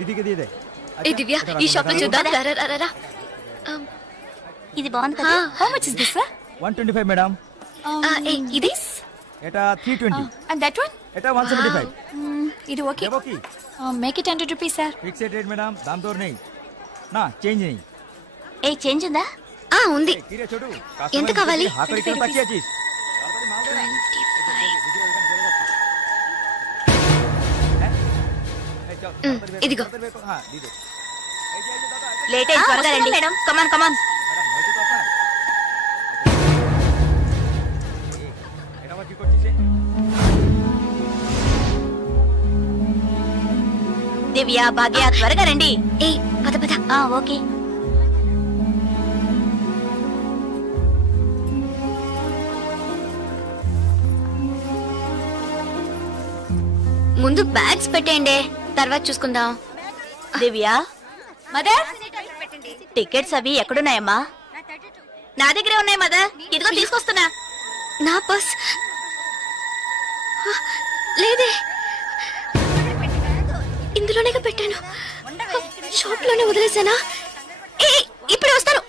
ఏ దివ్య ఈ షాప్ లో చూద్దాం. ఇది బాగుంది కదా. How much is this sir? 125 madam. ఇది ఎటా 320 అండ్ దట్ వన్ ఎటా 175. ఇది okay. Make it 100 rupees sir. Fixed rate madam, దామ్ దోర్ नहीं నా చేంజ్ नहीं. ఏ చేంజ్ ఉందా? ఉంది. ఎంత కావాలి? ఇదిగో. లేట్ అయింది, త్వరగా రండి మేడం. కమాన్ కమాన్. దివ్య, భాగ్య, త్వరగా రండి. ఏ పద పద. ఓకే. ముందు బ్యాగ్స్ పెట్టేయండి, తర్వాత చూసుకుందాం. దివ్య, మదర్, టికెట్స్ అవి ఎక్కడున్నాయమ్మా? నా దగ్గరే ఉన్నాయి మదర్. ఇదిగో తీసుకొస్తున్నా. నా పర్స్ లేదే, ఇందులోనే పెట్టాను. షాప్ లోనే వదిలేసానా? ఇప్పుడే వస్తాను.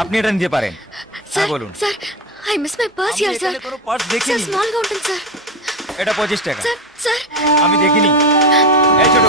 आप नहीं रन दे पा रहे हैं? Sir, sir, I miss my purse here, sir. Purse देखी नहीं. small గా ఉంటుంది sir. एटा 25 টাকা. Sir, sir. আমি দেখিনি. এই ছোট.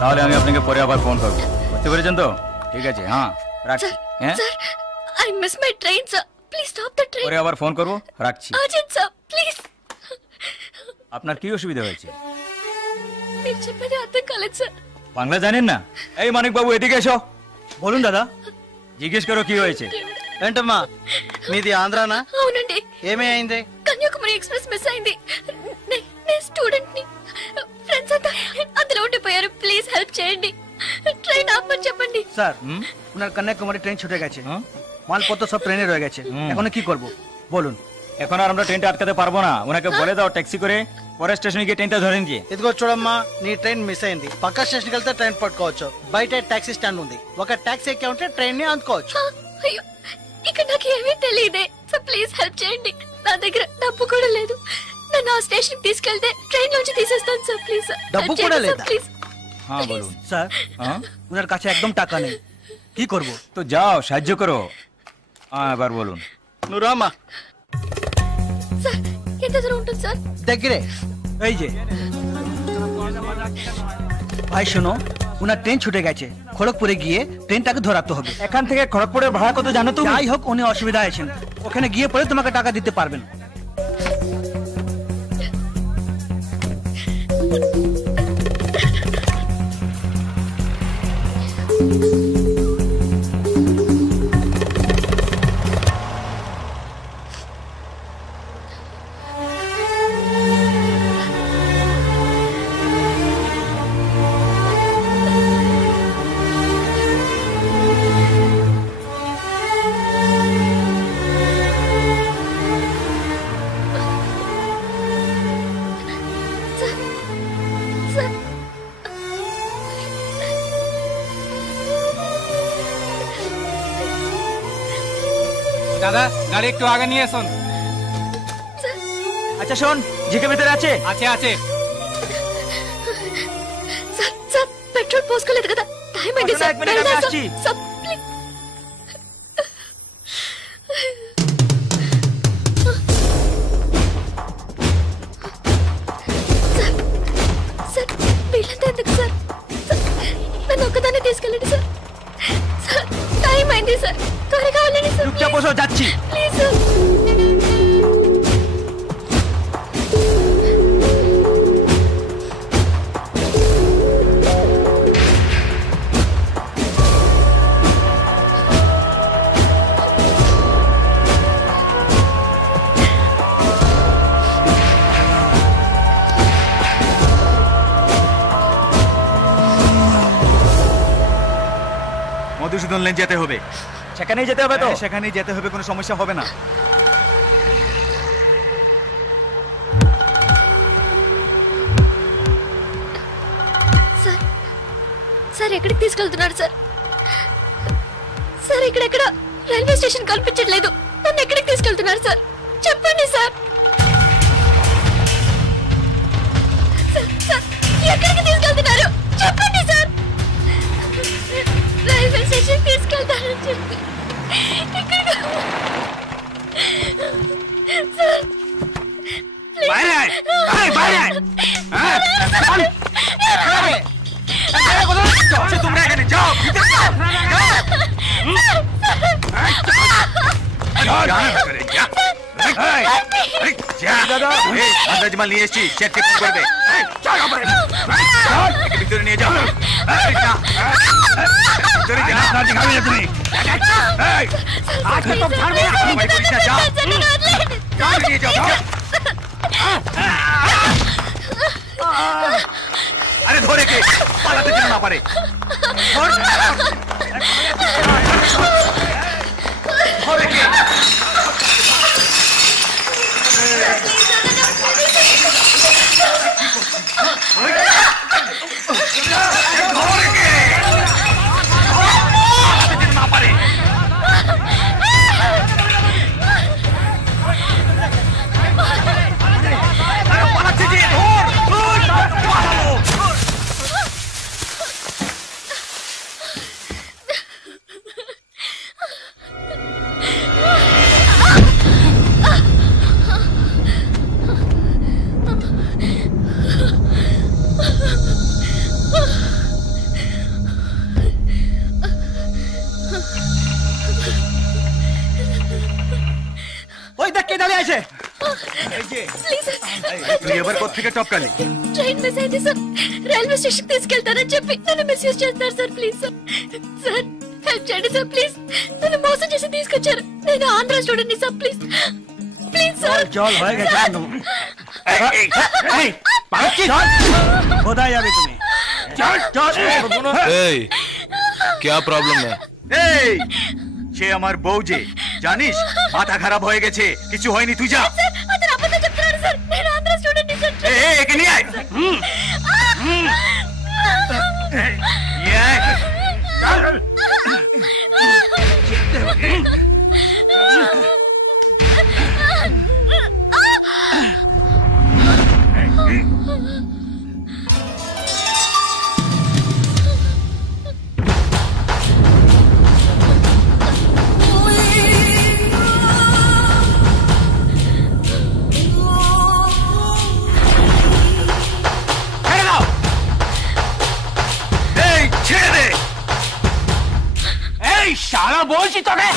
তাহলে আমি আপনাকে পরে আবার ফোন করব। বুঝতে পেরেছেন তো? ঠিক আছে, হ্যাঁ রাখছি। হ্যাঁ sir, I miss my train, sir. Please stop the train. পরে আবার ফোন করব, রাখছি। Urgent, sir, please. আপনার কি অসুবিধা হয়েছে? మీరు చెప్పేది అర్థం కాలేదు సార్। বাংলা জানেন না? এই মানিক বাবু এদিকে এসো। বলুন দাদা। জিজ্ঞেস করো কি হয়েছে। ఏంటమ్మా మీది ఆంధ్రానా? అవునండి। ఏమైంది? కన్యాకుమారి ఎక్స్ప్రెస్ మిస్ అయింది। నేను స్టూడెంట్ ని, ఫ్రెండ్స్ అంతా అందులో ఉండిపోయారు। ప్లీజ్ హెల్ప్ చేయండి, ট্রেন আপনি చెప్పండి। স্যার, ওনার কন্যাকুমারী ট্রেন ছুটে গেছে, মালপত্র সব ট্রেনে রয়ে গেছে, এখন কি করব বলুন? এখন আর আমরা ট্রেনটা আটকাতে পারবো না, ওনাকে বলে দাও ট্যাক্সি করে পরে స్టేషన్ కి ట్రైన్ ధోరణి দিয়ে। ఇదిగో చూడమ్మా, నీ ట్రైన్ మిస్ అయింది, పక్క స్టేషన్కి వెళ్తే ట్రైన్ పట్టుకోవచ్చు, బయట టాక్సీ స్టాండ్ ఉంది, ఒక టాక్సీ ఎక్కి ఉంటే ట్రైన్ ని అందుకోవచ్చు। అయ్యో, ఇక్కడ నాకు ఏమీ తెలియదే, సో ప్లీజ్ హెల్ప్ చేయండి, నా దగ్గర డబ్బు కూడా లేదు, నన్ను ఆ స్టేషన్ తీసుకెళ్తే ట్రైన్ నుంచి తీసేస్తాను సార్, ప్లీజ్। డబ్బు కూడా లేదా? ప్లీజ్। হ্যাঁ বলুন। স্যার, ওনার কাছে একদম টাকা নেই, কি করব? তো যাও সাহায্য করো। হ্যাঁ এবার বলুন। నువ్వు రామ్మా। సార్, ఎంత దూరం ఉంటుంది సార్? దగ్గరే, এই যে ভাই শোনো, ওনার ট্রেন ছুটে গেছে, খড়গপুরে গিয়ে ট্রেনটাকে ধরাতে হবে। এখান থেকে খড়গপুরের ভাড়া কত জানো তুমি? যাই হোক, উনি অসুবিধা আছেন, ওখানে গিয়ে পরে তোমাকে টাকা দিতে পারবেন। দাদা গাড়ি একটু আগে নিয়ে আসুন। আচ্ছা শোন, জিকে ভিতরে আছে? আছে আছে। సార్ సార్ పెట్రోల్ పోసుకోలేదు కదా, టైం అయింది సార్. আসছি। సార్ సార్ వీళ్ళంతా ఎందుకు సార్? నన్ను ఒక్కదాన్ని తీసుకెళ్ళండి సార్. సార్ టైం అయింది సార్, త్వరగా వెళ్ళండి సార్. চুপচাপ বসো, যাচ্ছি। Please sir. মধুসূদন লেন যেতে হবে। সেখানেই যেতে হবে তো? সেখানেই যেতে হবে, কোনো সমস্যা হবে না। సార్ సార్ ఎక్కడికి తీసుకెళ్తున్నారు సార్? సార్ ఇక్కడెక్కడ రైల్వే స్టేషన్ కనిపించట్లేదు. నన్ను ఎక్కడికి తీసుకెళ్తున్నారు సార్? చెప్పండి సార్. సార్, సార్, ఎక్కడికి తీసుకెళ్తున్నారు చెప్పండి సార్. రైల్వే స్టేషన్ తీసుకెళ్తానని చెప్పి ఎక్కడికి? సార్ তোমরা এখানে যাও, আন্দাজমাল নিয়ে এসছি, চেক করবে। ভিতরে নিয়ে যাও, ভিতরে যাও। তুমি নিয়ে যাও। আরে ধরে কে পালাতে যেন না পারে। ধরে কে? টপকালি ట్రైన్ మిస్ అయింది సార్. రైల్వే స్టేషన్ తీసుకెళ్తానని చెప్పి నన్ను మిస్యూజ్ చేస్తారు sir. Please sir, sir help చేయండి సార్. ప్లీజ్, నన్ను మోసం చేసి తీసుకొచ్చారు. నేను Andhra student sir. Please please sir. কোথায় যাবে তুমি? क्या प्रॉब्लम है? এই সে আমার বউ যে, জানিস মাথা খারাপ হয়ে গেছে। কিছু হয়নি, তুই যা। అతను అబద్ధం చెప్తున్నాడు సార్. నేను ఆంధ్ర స్టూడెంట్ సార్. একে নিয়ে আয়। শালা বলছি তোকে।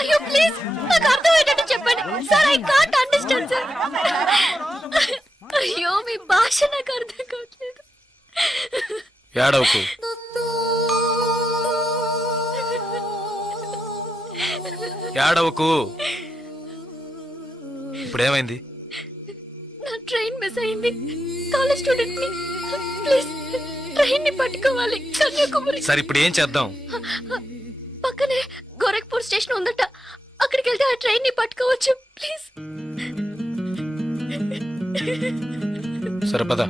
అయ్యో ప్లీజ్ నాకు అర్థమయ్యేటట్టు చెప్పండి sir. I can't understand sir. అయ్యో మీ భాష నాకు అర్థం కావట్లేదు. ఏడవకు. ఏడవకు. ఇప్పుడేమైంది? నా ట్రైన్ మిస్ అయింది. కాలేజ్ స్టూడెంట్ ని ప్లీజ్ ట్రైన్ ని పట్టుకోవాలి కన్యాకుమారి. సరే ఇప్పుడు ఏం చేద్దాం? పక్కనే గోరఖ్పూర్ స్టేషన్ ఉందట, అక్కడికి వెళ్తే ఆ ట్రైన్ ని పట్టుకోవచ్చు ప్లీజ్. సరే పద.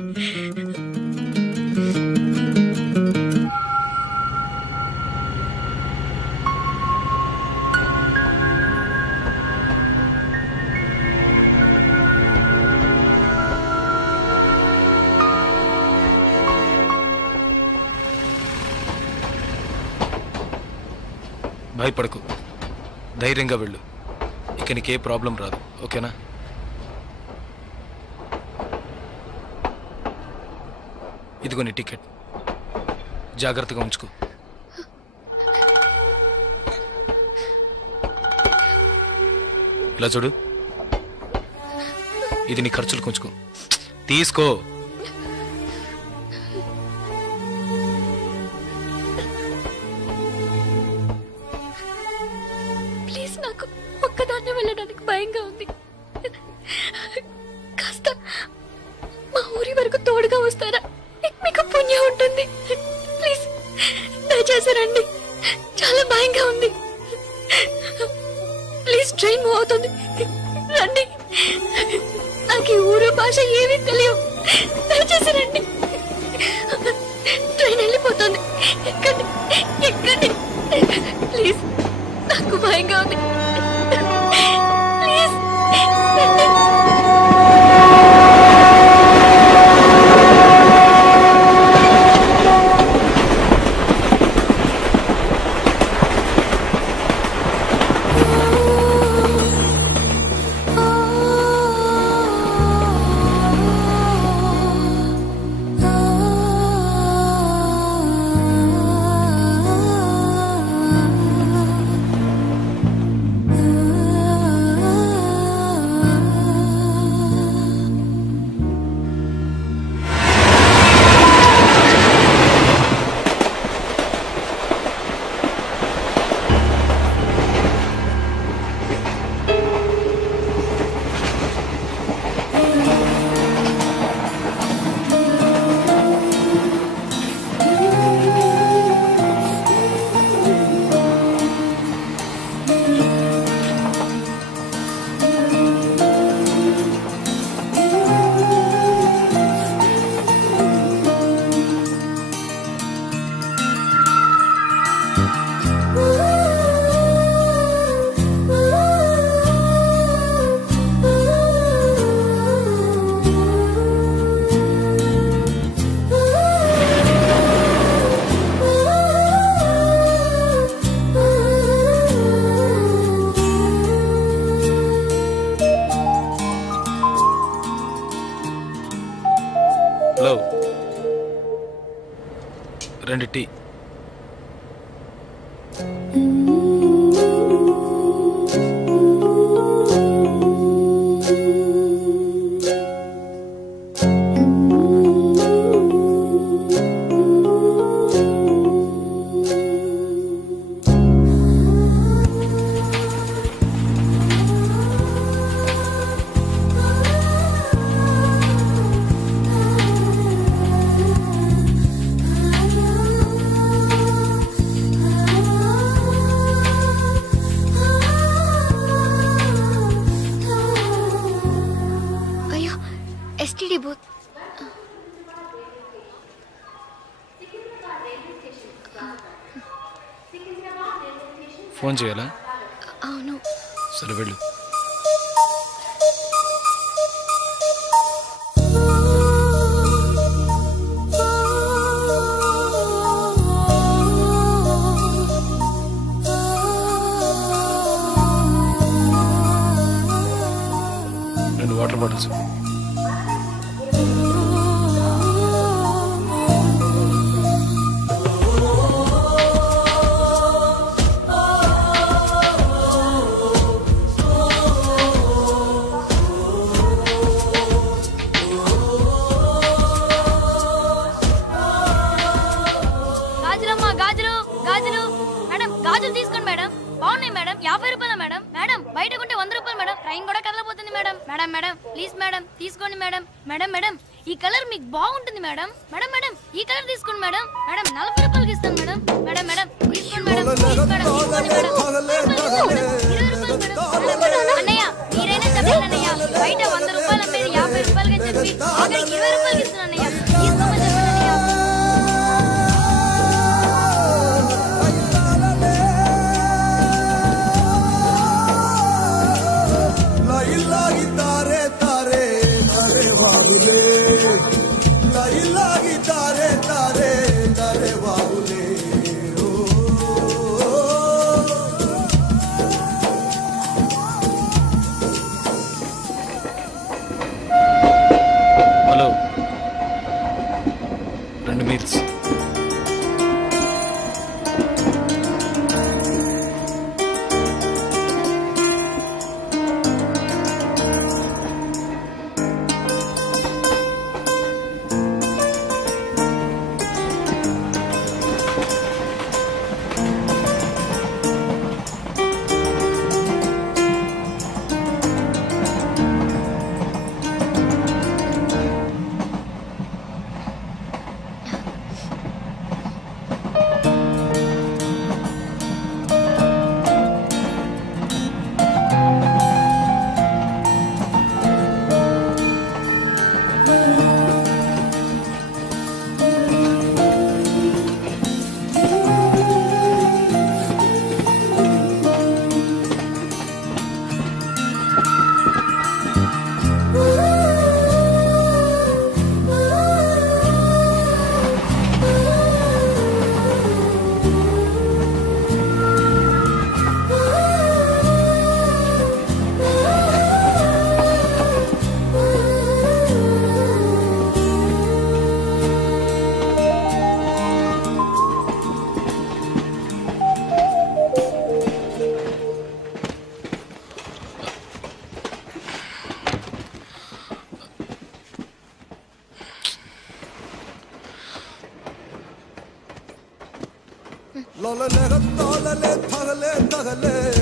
భయపడకు, ధైర్యంగా వెళ్ళు. ఇక నీకే ప్రాబ్లం రాదు, ఓకేనా? ఇదిగో నీ టికెట్, జాగ్రత్తగా ఉంచుకో. ఇలా చూడు, ఇది నీ ఖర్చులు కొంచుకో, తీసుకో. నాకు ఒక్కదాన్నే వెళ్ళడానికి భయంగా ఉంది. కాస్త మా ఊరి వరకు తోడుగా వస్తారా? మీకు పుణ్యం ఉంటుంది. ప్లీజ్ దయచేసి రండి, చాలా భయంగా ఉంది. ప్లీజ్ ట్రైన్ మూవ్ అవుతుంది, రండి. నాకు ఈ ఊరు భాష ఏమీ తెలియవు, దయచేసి రండి. ట్రైన్ వెళ్ళిపోతుంది, ఎక్కండి ఎక్కండి ప్లీజ్. నాకు భయంగా ఉంది, please. Hello, 2 tea. STD booth. Phone చేయాలా? అవును. సరే వెళ్ళు. రెండు వాటర్ బాటిల్స్. ట్రైన్ కూడా కదలబోతుంది madam. Madam madam please madam తీసుకోండి మేడం. మేడం మేడం ఈ కలర్ మీకు బాగుంటుంది మేడం. మేడం మేడం ఈ కలర్ తీసుకోండి మేడం. మేడం 40 రూపాయలకి ఇస్తాను మేడం. మేడం మేడం తీసుకోండి మేడం. ప్లీజ్ మేడం తీసుకోండి మేడం. 20 రూపాయలు మేడం. అన్నయ్య మీరైనా చెప్పండి అన్నయ్య. బయట 100 రూపాయలు అమ్మేది 50 రూపాయలకి చెప్పి ఆఖరికి 20 రూపాయలకి ఇస్తాను అన్నయ్య. తీసుకోమని చెప్పండి అన్నయ్య. Hello 2 meals.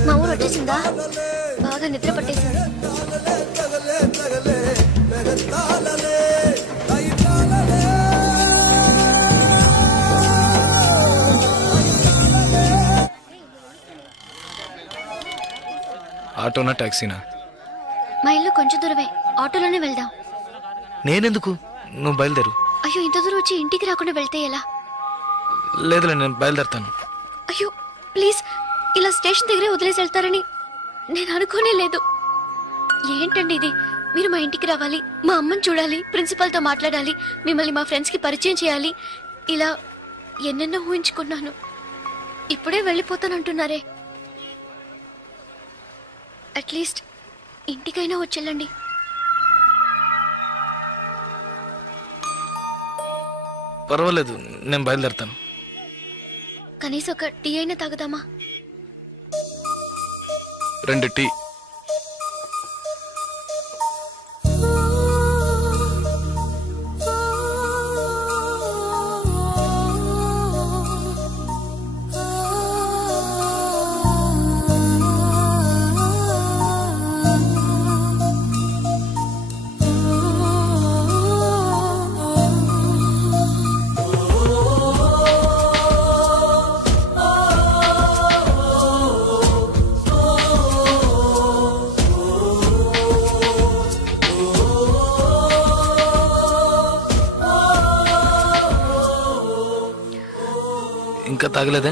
మా ఊరు వచ్చేసిందా? బాగా నిద్ర పట్టేసింది. ఆటోనా టాక్సీనా? మా ఇల్లు కొంచెం దూరమే, ఆటోలోనే వెళ్దాం. నేనెందుకు, నువ్వు బయలుదేరు. అయ్యో ఇంత దూరం వచ్చి ఇంటికి రాకుండా వెళ్తే ఎలా? లేదులే నేను బయలుదేరుతాను. అయ్యో ప్లీజ్, ఇలా స్టేషన్ దగ్గరే వదిలేసి వెళ్తారని నేను అనుకోనే లేదు. ఏంటండి ఇది? మీరు మా ఇంటికి రావాలి, మా అమ్మని చూడాలి, ప్రిన్సిపల్తో మాట్లాడాలి, మిమ్మల్ని మా ఫ్రెండ్స్కి పరిచయం చేయాలి, ఇలా ఎన్నెన్నో ఊహించుకున్నాను. ఇప్పుడే వెళ్ళిపోతానంటున్నారే. అట్లీస్ట్ ఇంటికైనా వచ్చేళ్ళండి. పర్వాలేదు, నేను బయలుదేరుతాను. కనీసం ఒక టీ అయినా తాగుదామా? 2 టీ. ఇంకా తాగలేదే?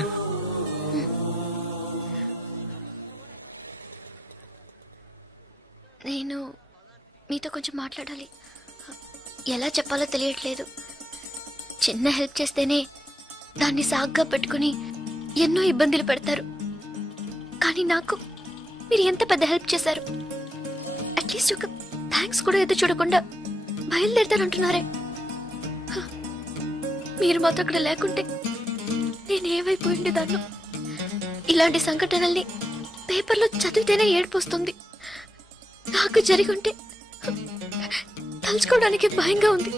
నేను మీతో కొంచెం మాట్లాడాలి. ఎలా చెప్పాలో తెలియట్లేదు. చిన్న హెల్ప్ చేస్తేనే దాన్ని సాగ్గా పెట్టుకుని ఎన్నో ఇబ్బందులు పెడతారు. కానీ నాకు మీరు ఎంత పెద్ద హెల్ప్ చేశారు. అట్లీస్ట్ ఒక థ్యాంక్స్ కూడా ఎదురు చూడకుండా బయలుదేరుతానంటున్నారే. మీరు మాతో అక్కడ లేకుంటే నేను ఏమైపోయింది దాన్ని. ఇలాంటి సంఘటనల్ని పేపర్లో చదివితేనే ఏడుపు వస్తుంది. నాకు జరిగుంటే తలుచుకోవడానికి భయంగా ఉంది.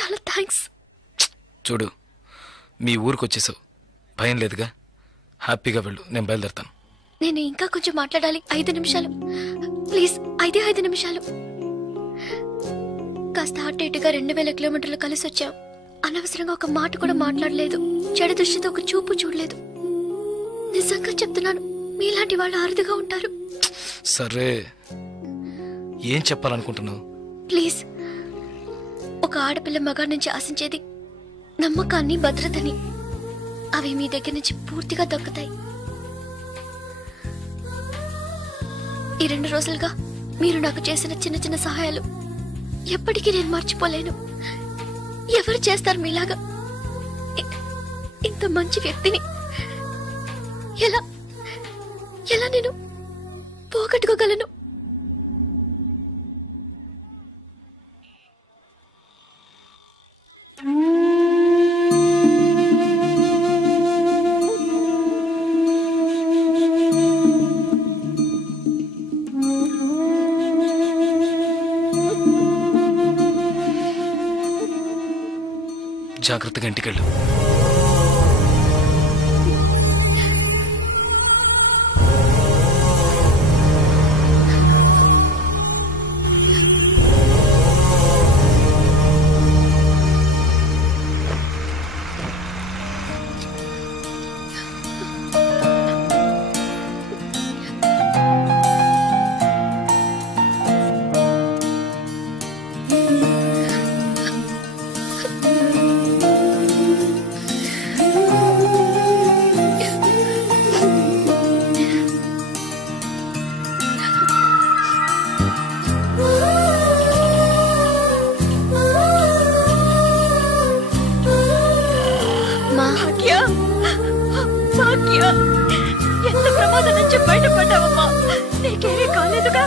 చాలా థ్యాంక్స్. చూడు, మీ ఊరికి వచ్చేసావు, భయం లేదుగా, హ్యాపీగా వెళ్ళు, నేను బయలుదేరుతాను. నేను ఇంకా కొంచెం మాట్లాడాలి. 5 నిమిషాలు ప్లీజ్. 5 నిమిషాలు. కాస్త అటేటుగా 2000 కిలోమీటర్లు కలిసి వచ్చాం. అనవసరంగా ఒక మాట కూడా మాట్లాడలేదు. చెడు దృష్టితో ఒక చూపు చూడలేదు. నిజంగా చెప్తున్నాను, మీలాంటి వాళ్ళు అరుదుగా ఉంటారు. సరే, ఏం చెప్పాలనుకుంటున్నావు? ప్లీజ్. ఒక ఆడపిల్ల మగాడి నుంచి ఆశించేది నమ్మకాన్ని, భద్రతని. అవి మీ దగ్గర నుంచి పూర్తిగా దక్కుతాయి. ఈ 2 రోజులుగా మీరు నాకు చేసిన చిన్న చిన్న సహాయాలు ఎప్పటికీ నేను మర్చిపోలేను. ఎవరు చేస్తారు మీలాగా? ఇంత మంచి వ్యక్తిని ఎలా ఎలా నేను పోగొట్టుకోగలను? జాగ్రత్తగా ఇంటికెళ్ళు. ఎంత ప్రమాదం నుంచి బయటపడ్డావమ్మా? నీకేమీ కాలేదుగా?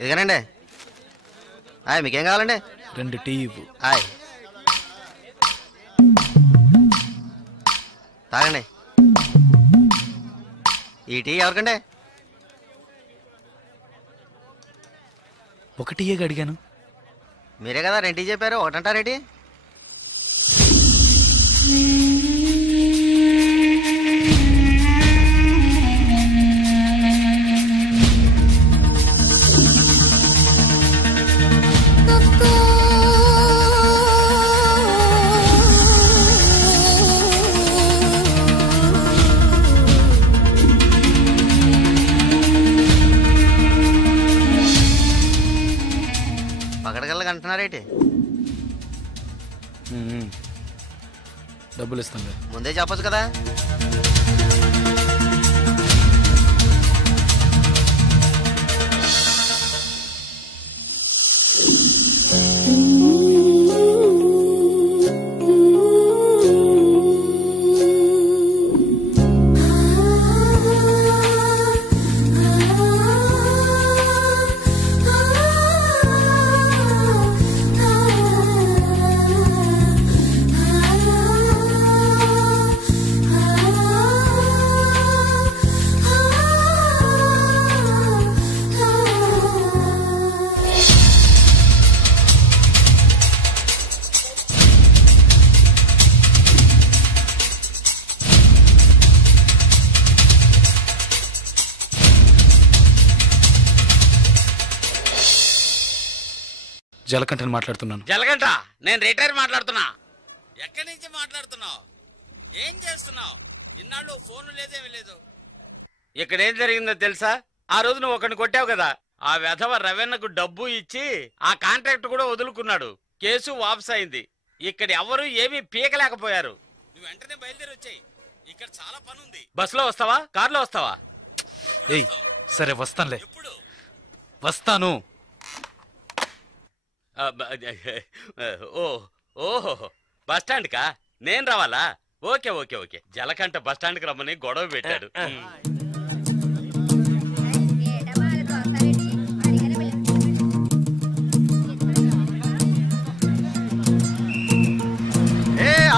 ఇదిగానండి. మీకేం కావాలండి? 2 టీ ఇవ్వు. తాగండి. ఈ టీ ఎవరికండి? 1 టీయే అడిగాను. మీరే కదా 2 టీ చెప్పారు, 1 అంటారేంటి? పగడగల్లగా అంటున్నారేంటి? డబ్బులు ఇస్తాను. ముందే చెప్పచ్చు కదా. జలకంఠని మాట్లాడుతున్నాను. జలకంఠ, నేను రిటైర్ మాట్లాడుతున్నా. ఎక్కడి నుంచి మాట్లాడుతున్నావు? ఏం చేస్తున్నావు? ఇన్నాళ్ళు ఫోన్ లేదేమీ లేదు. ఇక్కడ ఏం జరిగిందో తెలుసా? ఆ రోజు నువ్వు ఒకరిని కొట్టావు కదా, ఆ వెధవ రవెన్నకు డబ్బు ఇచ్చి ఆ కాంట్రాక్ట్ కూడా వదులుకున్నాడు. కేసు వాపస్ అయింది. ఇక్కడ ఎవరు ఏమీ పీకలేకపోయారు. నువ్వు వెంటనే బయలుదేరి వచ్చాయి. ఇక్కడ చాలా పని ఉంది. బస్సులో వస్తావా, కారులో వస్తావా? ఏయ్ సరే వస్తానులే. ఎప్పుడు వస్తాను. ఓహో బస్ స్టాండ్ కా? నేను రావాలా? Okay okay okay. Jalakantha bus stand కి రమ్మని గొడవ పెట్టాడు.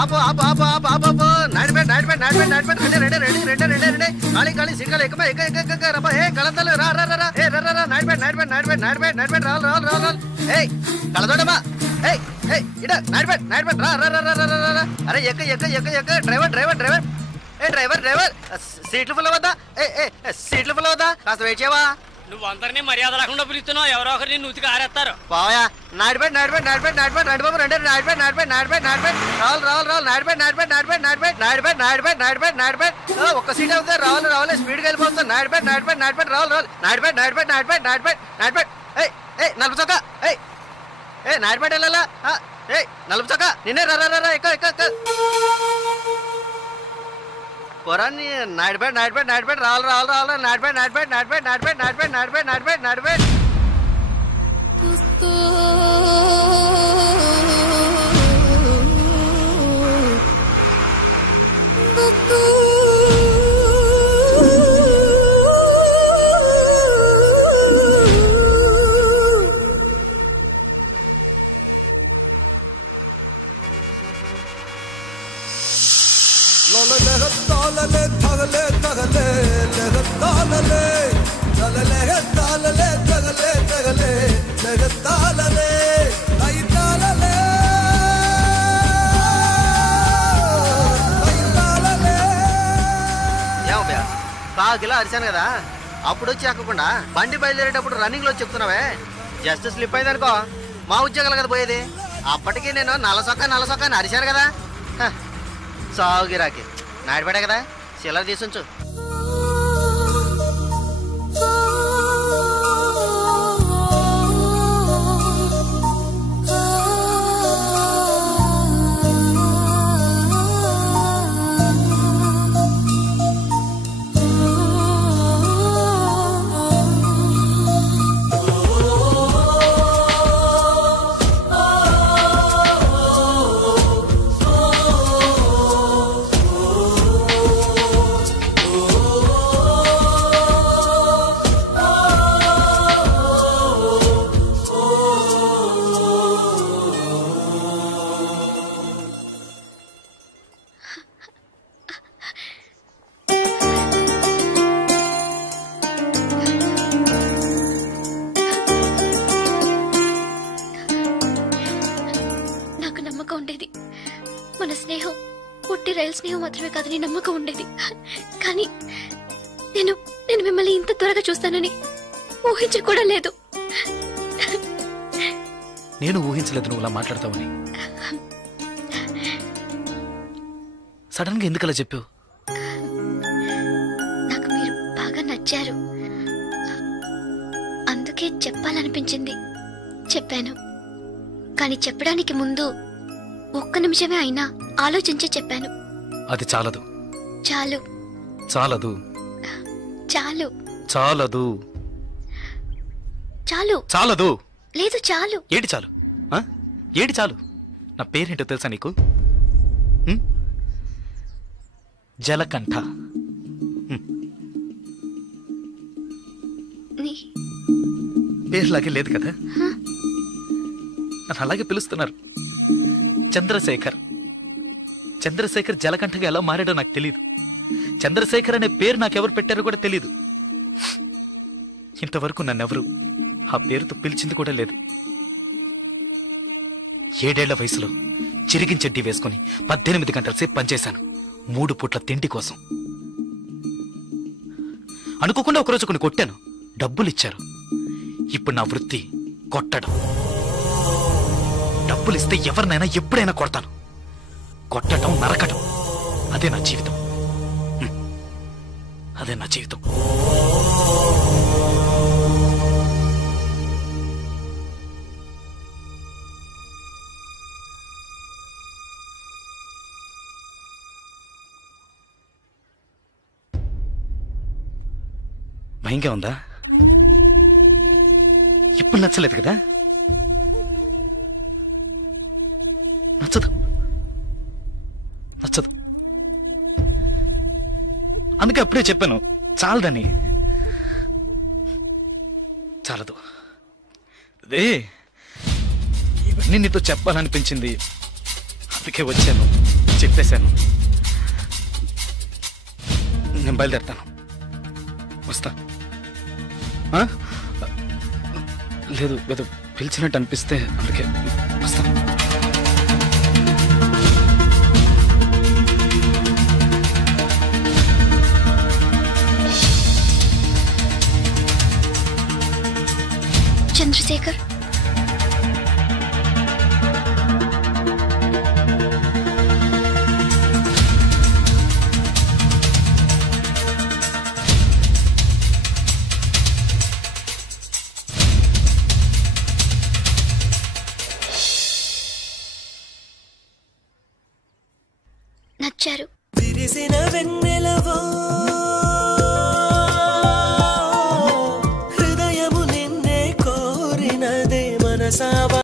ఆపు ఆపు ఆపు ఆపు ఆపు అరే ఎక్క డ్రైవర్ డ్రైవర్ సీట్లు ఫుల్ అవుతా సీట్లు ఫుల్ అవుతా కాస్త వెయిట్ చేయవా నువ్వు అందరినీ మర్యాద రాకుండా పిలుస్తున్నావు ఎవరో ఒకరిని నూతికి ఆరేస్తారు బావయా నాడిపెట్ నడిబాబు రండి నాడిపెట్ ఒక్క సీట్ అవుతా రావాలి స్పీడ్ గా వెళ్ళిపోతాం నాడిపెట్ రావాలి నాడిపెట్ నలుపు చొక్క నాడిపెట్ వెళ్ళాలా నలుపు చొక్క నిన్నే రా ఎక్క పొరాన్ని నాడిపెట్ రావాలి నాడిపెట్ కాకిలా అరిశాను కదా అప్పుడు వచ్చి ఎక్కకుండా బండి బయలుదేరేటప్పుడు రన్నింగ్ లో చెప్తున్నావే జస్ట్ స్లిప్ అయిందనుకో మా ఉద్యోగాలు కదా పోయేది అప్పటికి నేను నల్లసొక్క అని అరిశాను కదా సాగు గిరాకి నాడిపడా కదా చిల్లర తీసుంచు మాత్రమే కాదని నమ్మకం ఉండేది కానీ నేను మిమ్మల్ని ఇంత త్వరగా చూస్తానని ఊహించి కూడా లేదు నేను ఊహించలేదు నువ్వు ఇలా మాట్లాడతావని సడన్ గా ఎందుకలా చెప్పావు నాకు మీరు బాగా నచ్చారు అందుకే చెప్పాలనిపించింది చెప్పాను కానీ చెప్పడానికి ముందు ఒక్క నిమిషమే అయినా ఆలోచించి చెప్పాను అది చాలదు చాలు చాలదు చాలు చాలదు చాలు చాలదు లేదు చాలు ఏడి చాలు ఏడి చాలు నా పేరేంటో తెలుసా నీకు జలకంఠ పేరులాగే లేదు కదా నన్ను అలాగే పిలుస్తున్నారు చంద్రశేఖర్ జలకంఠగా ఎలా మారాడో నాకు తెలియదు చంద్రశేఖర్ అనే పేరు నాకెవరు పెట్టారో కూడా తెలియదు ఇంతవరకు నన్నెవరు ఆ పేరుతో పిలిచింది కూడా లేదు 7 ఏళ్ల వయసులో చిరిగించెడ్డి వేసుకుని 18 గంటల సేపు పనిచేశాను 3 పూట్ల తిండి కోసం అనుకోకుండా ఒకరోజు కొన్ని కొట్టాను డబ్బులు ఇచ్చారు ఇప్పుడు నా వృత్తి కొట్టడం డబ్బులు ఇస్తే ఎవరినైనా ఎప్పుడైనా కొడతాను కొట్టడం నరకడం అదే నా జీవితం అదే నా జీవితం భయంగా ఉందా ఇప్పుడు నచ్చలేదు కదా నచ్చదు అందుకే అప్పుడే చెప్పాను చాలదని చాలదు అదే ఇవన్నీ నీతో చెప్పాలనిపించింది అందుకే వచ్చాను చెప్పేశాను నేను బయలుదేరుతాను. వస్తా. లేదు ఏదో పిలిచినట్టు అనిపిస్తే అందుకే వస్తా. చంద్రశేఖర్, నచ్చారు.